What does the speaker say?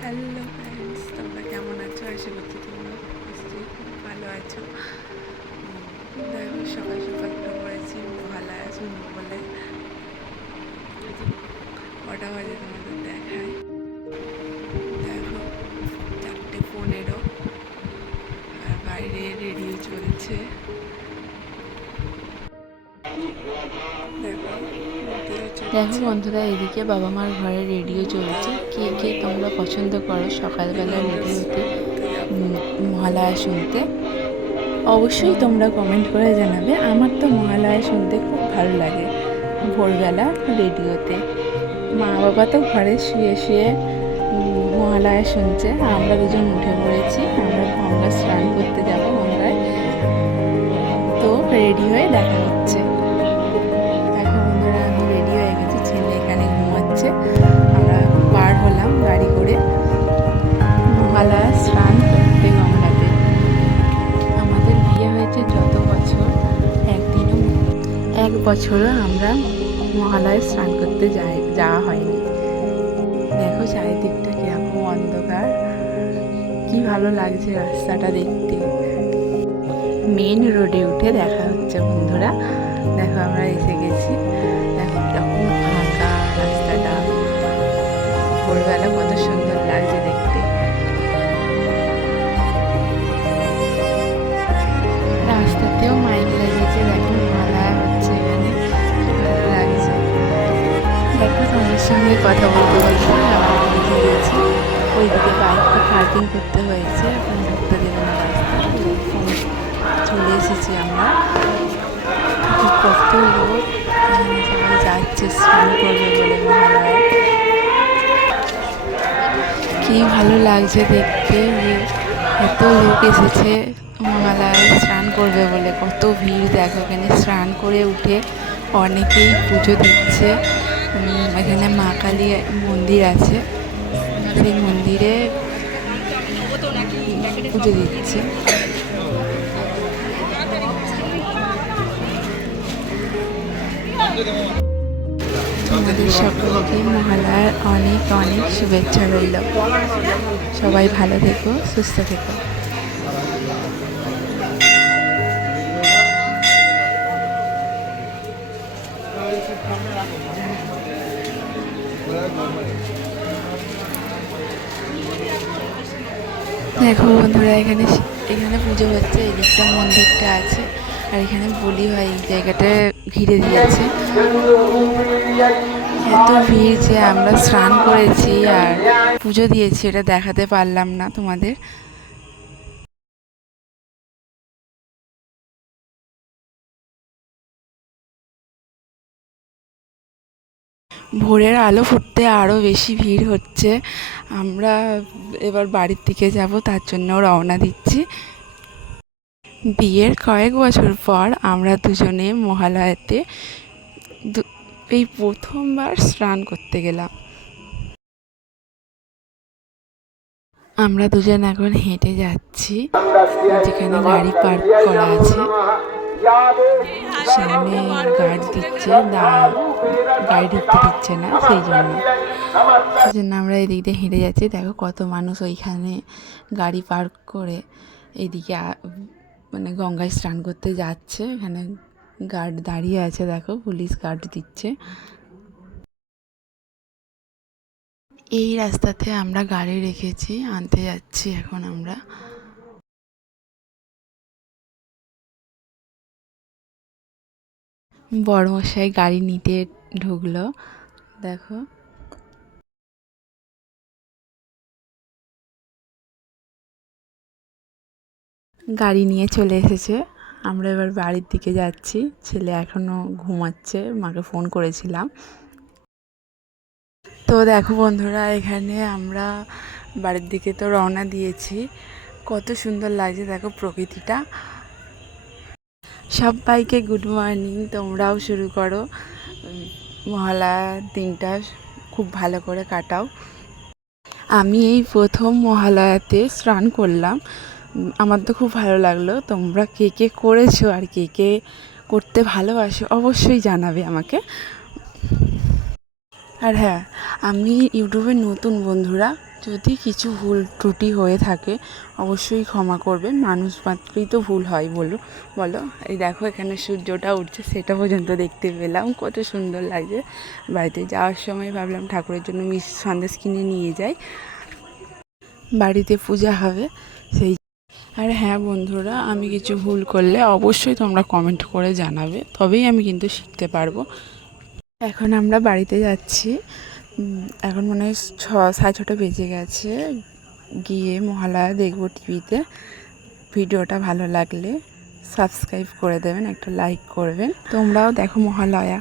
Hello friends তোমরা কেমন আছো? আশা করছি তোমরা নিশ্চয়ই খুব ভালো আছো। দেখো সকাল সকাল উঠে পড়েছি মহালয়া শুনব বলে। কটা বাজে তোমাদের দেখায়? দেখো, চারটে পনেরো, আর বাইরে রেডিও চলছে। দেখো দেখো বন্ধুরা, এদিকে বাবা মার ঘরে রেডিও চলছে। কে কে তোমরা পছন্দ করো সকালবেলা রেডিওতে মহালয়া শুনতে, অবশ্যই তোমরা কমেন্ট করে জানাবে। আমার তো মহালয়া শুনতে খুব ভালো লাগে ভোরবেলা রেডিওতে মা বাবা তো ঘরে শুয়ে শুয়ে মহালয়া শুনছে। আমরা দুজন উঠে পড়েছি, আমরা গঙ্গা স্নান করতে যাব গঙ্গায়। তো রেডি হয়ে দেখা হচ্ছে। হলাম গাড়ি করে। মহালয়া স্নান করতে গঙ্গাতে। আমাদের বিয়ে হয়েছে যত বছর একদিনও এক বছরও আমরা মহালয়া স্নান করতে যাই যাওয়া হয়নি। দেখো চারিদিকটা কীরকম অন্ধকার। কি ভালো লাগছে রাস্তাটা দেখতে। মেন রোডে উঠে দেখা হচ্ছে বন্ধুরা। দেখো আমরা এসে গেছি। ওইদিকে বাইকটা পার্কিং করতে হয়েছে। এখন ঢুকতে দেবে না চলে এসেছি আমরা। কি কত লোক? এখানে সবাই যাচ্ছে, স্নান করবে বলে মহালয়া কি ভালো লাগছে দেখতে যে এত লোক এসেছে মহালয়ায় স্নান করবে বলে। কত ভিড়, দেখো এখানে স্নান করে উঠে অনেকেই পুজো দিচ্ছে। এখানে মা কালী মন্দির আছে। সেই মন্দিরে পুজো দিচ্ছে। তোমাদের সকলকে মহালয়ার অনেক অনেক শুভেচ্ছা রইল। সবাই ভালো থেকো, সুস্থ থেকো। দেখো বন্ধুরা, এখানে এখানে পুজো হচ্ছে, এই দিকটা মন্দিরটা আছে, আর এখানে বলি হয়, এই জায়গাটা ঘিরে দিয়েছে। এত ভিড় যে আমরা স্নান করেছি আর পুজো দিয়েছি, এটা দেখাতে পারলাম না তোমাদের। ভোরের আলো ফুটতে আরও বেশি ভিড় হচ্ছে। আমরা এবার বাড়ির দিকে যাব, তার জন্য রওনা দিচ্ছি। বিয়ের কয়েক বছর পর আমরা দুজনে মহালয়াতে এই প্রথমবার স্নান করতে গেলাম। আমরা দুজন এখন হেঁটে যাচ্ছি। যেখানে গাড়ি পার্ক করা আছে। সামনে গার্ড দিচ্ছে না, গাড়ি ঢুকতে দিচ্ছে না, সেই জন্য। সেই জন্য আমরা এদিক দিয়ে হেঁটে যাচ্ছি। দেখো কত মানুষ ওইখানে গাড়ি পার্ক করে এদিকে মানে গঙ্গায় স্নান করতে যাচ্ছে। এখানে গার্ড দাঁড়িয়ে আছে, দেখো পুলিশ গার্ড দিচ্ছে। এই রাস্তাতে আমরা গাড়ি রেখেছি, আনতে যাচ্ছি এখন আমরা। বড়মশাই গাড়ি নিতে ঢুকলো। দেখো। গাড়ি নিয়ে চলে এসেছে। আমরা এবার বাড়ির দিকে যাচ্ছি। ছেলে এখনও ঘুমাচ্ছে, মাকে ফোন করেছিলাম। তো দেখো বন্ধুরা, এখানে আমরা বাড়ির দিকে তো রওনা দিয়েছি। কত সুন্দর লাগছে, দেখো প্রকৃতিটা। সবাইকে গুড মর্নিং তোমরাও শুরু করো। উম, মহালয়ার দিনটা খুব ভালো করে কাটাও। আমি এই প্রথম মহালয়াতে স্নান করলাম। আমার তো খুব ভালো লাগল। তোমরা কে কে করেছ আর কে কে করতে ভালোবাসো অবশ্যই জানাবে আমাকে। আর হ্যাঁ আমি ইউটিউবে নতুন বন্ধুরা যদি কিছু ভুল ত্রুটি হয়ে থাকে, অবশ্যই ক্ষমা করবেন। মানুষ মাত্রই তো ভুল হয় বলো। বলো, এই দেখো এখানে সূর্যটা উঠছে, সেটা পর্যন্ত দেখতে পেলাম। কত সুন্দর লাগছে। বাড়িতে যাওয়ার সময় ভাবলাম ঠাকুরের জন্য মিষ্টি সন্দেশ কিনে নিয়ে যাই। বাড়িতে পূজা হবে, সেই আর হ্যাঁ বন্ধুরা, আমি কিছু ভুল করলে অবশ্যই তোমরা কমেন্ট করে জানাবে, তবেই আমি কিন্তু শিখতে পারব। এখন আমরা বাড়িতে যাচ্ছি। এখন মনে হয় ছ, সাড়ে ছটা বেজে গেছে। গিয়ে মহালয়া দেখব টিভিতে। ভিডিওটা ভালো লাগলে সাবস্ক্রাইব করে দেবেন, একটা লাইক করবেন। তোমরাও দেখো মহালয়া।